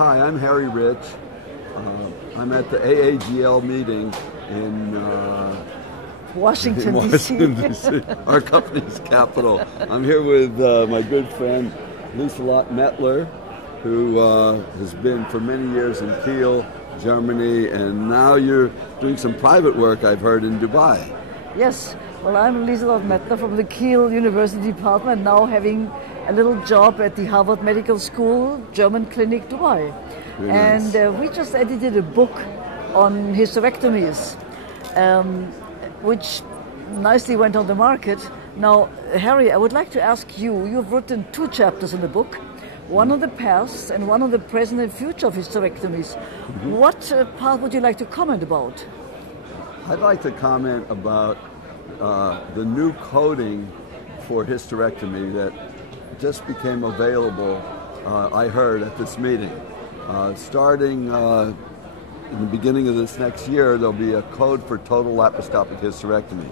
Hi, I'm Harry Reich. I'm at the AAGL meeting in Washington, D.C., our company's capital. I'm here with my good friend Liselotte Mettler, who has been for many years in Kiel, Germany, and now you're doing some private work, I've heard, in Dubai. Yes, well, I'm Liselotte Mettler from the Kiel University Department, now having a little job at the Harvard Medical School, German Clinic, Dubai. Very nice. And we just edited a book on hysterectomies, which nicely went on the market. Now, Harry, I would like to ask you, you've written 2 chapters in the book, one on the past and one on the present and future of hysterectomies. Mm-hmm. What part would you like to comment about? I'd like to comment about the new coding for hysterectomy that just became available, I heard, at this meeting. Starting in the beginning of this next year, there'll be a code for total laparoscopic hysterectomy.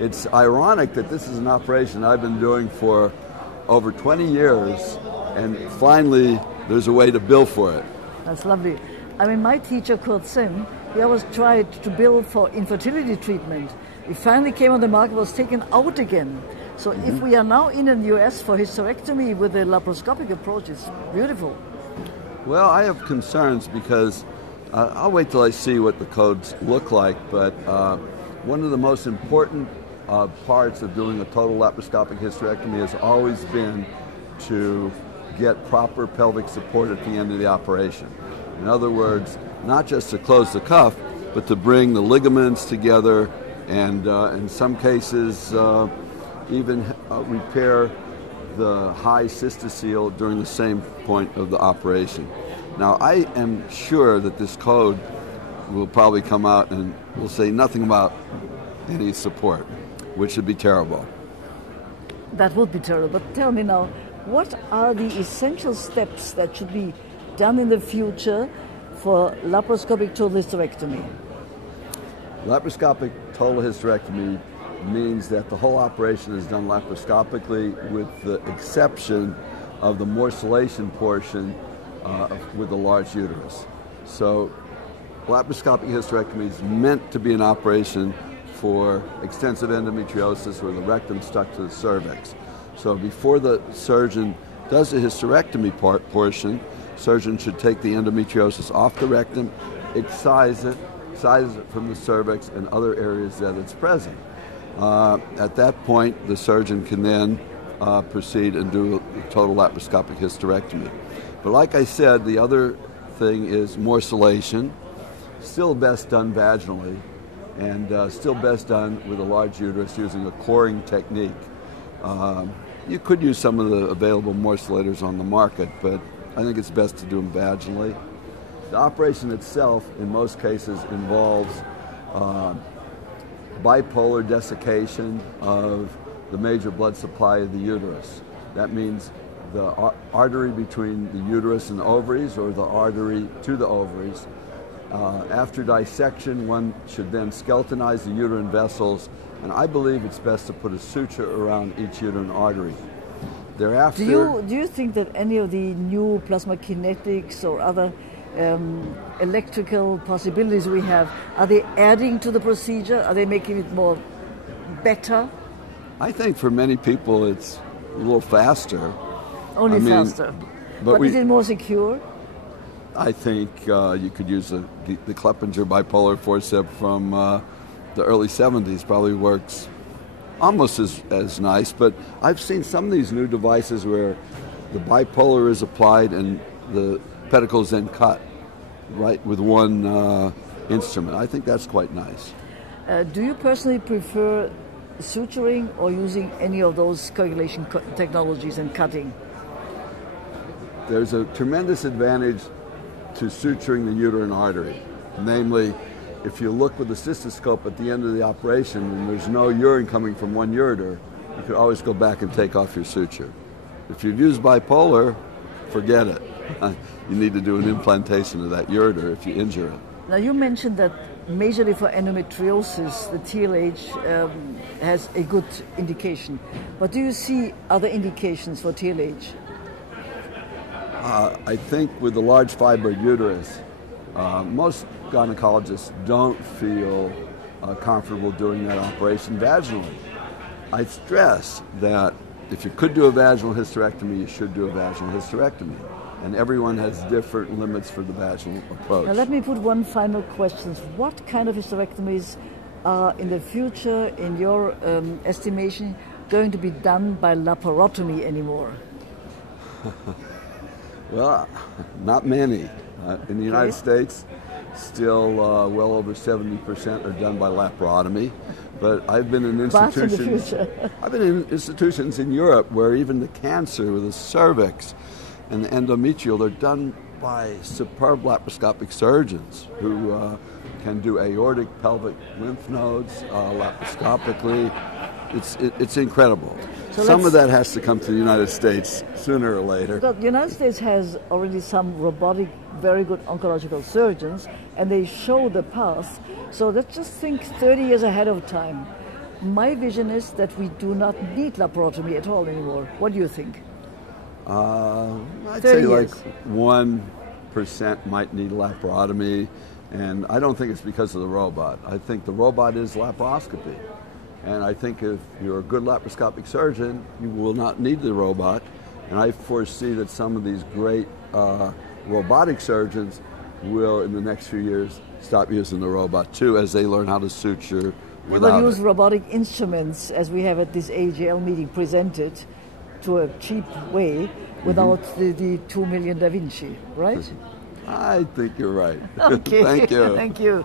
It's ironic that this is an operation I've been doing for over 20 years, and finally there's a way to bill for it. That's lovely. I mean, my teacher, Kurt Sim, he always tried to bill for infertility treatment. It finally came on the market, was taken out again. So if we are now in the US for hysterectomy with the laparoscopic approach, it's beautiful. Well, I have concerns because I'll wait till I see what the codes look like, but one of the most important parts of doing a total laparoscopic hysterectomy has always been to get proper pelvic support at the end of the operation. In other words, not just to close the cuff, but to bring the ligaments together and in some cases even repair the high cystocele during the same point of the operation. Now, I am sure that this code will probably come out and will say nothing about any support, which would be terrible. That would be terrible. But tell me now, what are the essential steps that should be done in the future for laparoscopic total hysterectomy? Laparoscopic total hysterectomy means that the whole operation is done laparoscopically with the exception of the morcellation portion with the large uterus. So laparoscopic hysterectomy is meant to be an operation for extensive endometriosis where the rectum stuck to the cervix. So before the surgeon does the hysterectomy portion, surgeon should take the endometriosis off the rectum, excise it from the cervix and other areas that it's present. At that point, the surgeon can then proceed and do a total laparoscopic hysterectomy. But like I said, the other thing is morcellation, still best done vaginally, and still best done with a large uterus using a coring technique. You could use some of the available morcellators on the market, but I think it's best to do them vaginally. The operation itself, in most cases, involves bipolar desiccation of the major blood supply of the uterus. That means the artery between the uterus and the ovaries, or the artery to the ovaries. After dissection, one should then skeletonize the uterine vessels, and I believe it's best to put a suture around each uterine artery. Thereafter, do you think that any of the new plasma kinetics or other electrical possibilities we have, are they adding to the procedure? Are they making it more better? I think for many people it's a little faster. Only faster. But is it more secure? I think you could use the Kleppinger bipolar forceps from the early 70s. Probably works almost as nice, but I've seen some of these new devices where the bipolar is applied and the pedicle is then cut right with one instrument. I think that's quite nice. Do you personally prefer suturing or using any of those coagulation technologies and cutting? There's a tremendous advantage to suturing the uterine artery. Namely, if you look with the cystoscope at the end of the operation and there's no urine coming from one ureter, you could always go back and take off your suture. If you've used bipolar, forget it. You need to do an implantation of that ureter if you injure it. Now, you mentioned that majorly for endometriosis, the TLH has a good indication. But do you see other indications for TLH? I think with the large fibroid uterus, most gynecologists don't feel comfortable doing that operation vaginally. I stress that if you could do a vaginal hysterectomy, you should do a vaginal hysterectomy. And everyone has different limits for the vaginal approach. Now let me put one final question. What kind of hysterectomies are in the future, in your estimation, going to be done by laparotomy anymore? Well, not many. In the United States, still well over 70% are done by laparotomy. But I've been in institutions. I've been in institutions in Europe where even the cancer with the cervix and the endometrial, they're done by superb laparoscopic surgeons who can do aortic, pelvic lymph nodes laparoscopically. It's incredible. So some of that has to come to the United States sooner or later. The United States has already some robotic, very good oncological surgeons, and they show the path. So let's just think 30 years ahead of time. My vision is that we do not need laparotomy at all anymore. What do you think? I'd say like 1% might need laparotomy, and I don't think it's because of the robot. I think the robot is laparoscopy. And I think if you're a good laparoscopic surgeon, you will not need the robot. And I foresee that some of these great robotic surgeons will, in the next few years, stop using the robot too, as they learn how to suture without it. They will use robotic instruments, as we have at this AGL meeting presented, to a cheap way, without the 2 million Da Vinci, right? I think you're right. Okay. Thank you. Thank you.